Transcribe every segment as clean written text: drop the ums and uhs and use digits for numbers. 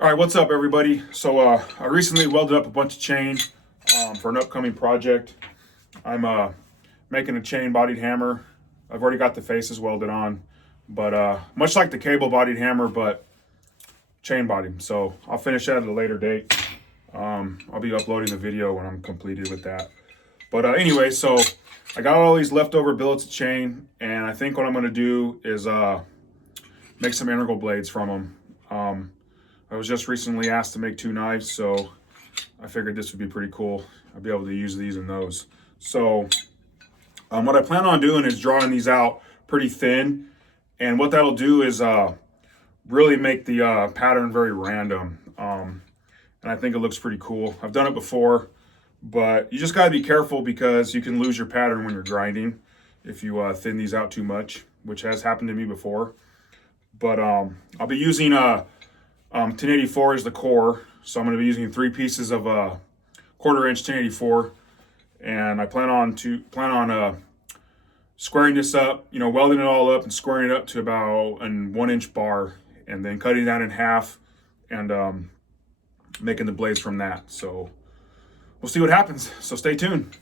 All right, what's up, everybody? So I recently welded up a bunch of chain for an upcoming project. I'm making a chain-bodied hammer. I've already got the faces welded on, but much like the cable-bodied hammer, but chain-bodied. So I'll finish that at a later date. I'll be uploading the video when I'm completed with that. But anyway, so I got all these leftover billets of chain, and I think what I'm going to do is make some integral blades from them. I was just recently asked to make 2 knives, so I figured this would be pretty cool. I'll be able to use these and those. So what I plan on doing is drawing these out pretty thin, and what that'll do is really make the pattern very random. And I think it looks pretty cool. I've done it before, but you just gotta be careful because you can lose your pattern when you're grinding if you thin these out too much, which has happened to me before. But I'll be using 1084 is the core, so I'm going to be using 3 pieces of 1/4-inch 1084, and I plan on squaring this up, welding it all up and squaring it up to about an 1-inch bar, and then cutting that in half and making the blades from that. So we'll see what happens. So stay tuned.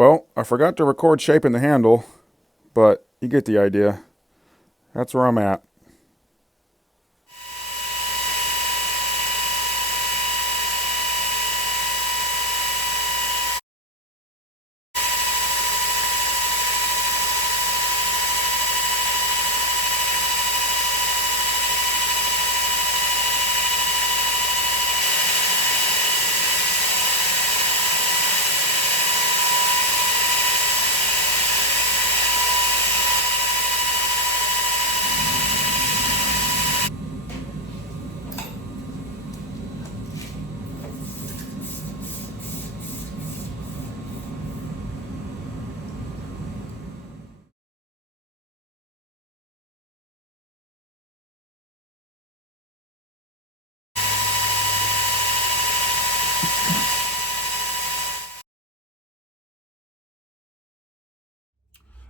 Well, I forgot to record shaping the handle, but you get the idea. That's where I'm at.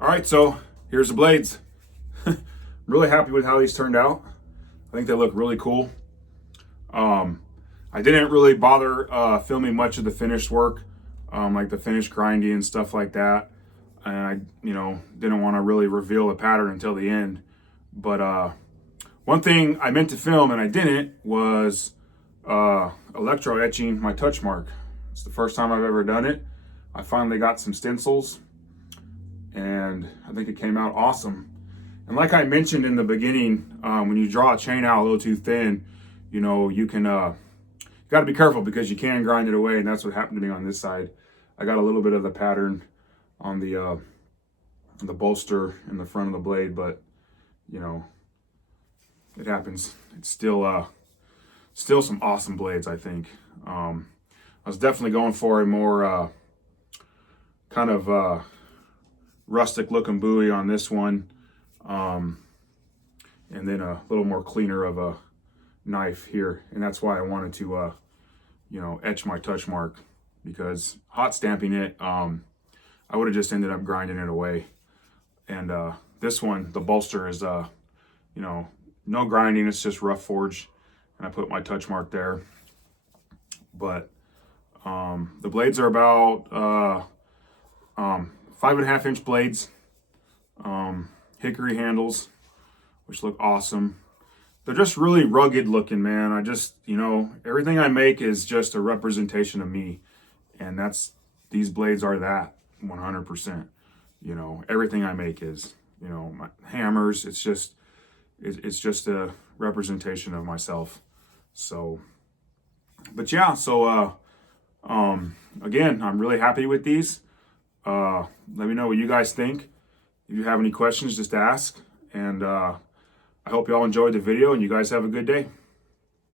All right, so here's the blades. Really happy with how these turned out. I think they look really cool. I didn't really bother filming much of the finished work, like the finished grinding and stuff like that. And I, didn't want to really reveal the pattern until the end. But one thing I meant to film and I didn't was electro etching my touch mark. It's the first time I've ever done it. I finally got some stencils and I think it came out awesome. And like I mentioned in the beginning, when you draw a chain out a little too thin, you can, you got to be careful because you can grind it away. And that's what happened to me on this side. I got a little bit of the pattern on the bolster in the front of the blade, but it happens. It's still some awesome blades, I think. I was definitely going for a more kind of rustic looking buoy on this one, and then a little more cleaner of a knife here, and that's why I wanted to etch my touch mark, because hot stamping it, I would have just ended up grinding it away. And this one, the bolster is no grinding, it's just rough forge, and I put my touch mark there. But the blades are about 5.5 inch blades, hickory handles, which look awesome. They're just really rugged looking, man. I just, everything I make is just a representation of me. And these blades are that 100%. Everything I make is, my hammers, it's just a representation of myself. So, but yeah, so, again, I'm really happy with these. Let me know what you guys think. If you have any questions, just ask. And I hope you all enjoyed the video and you guys have a good day.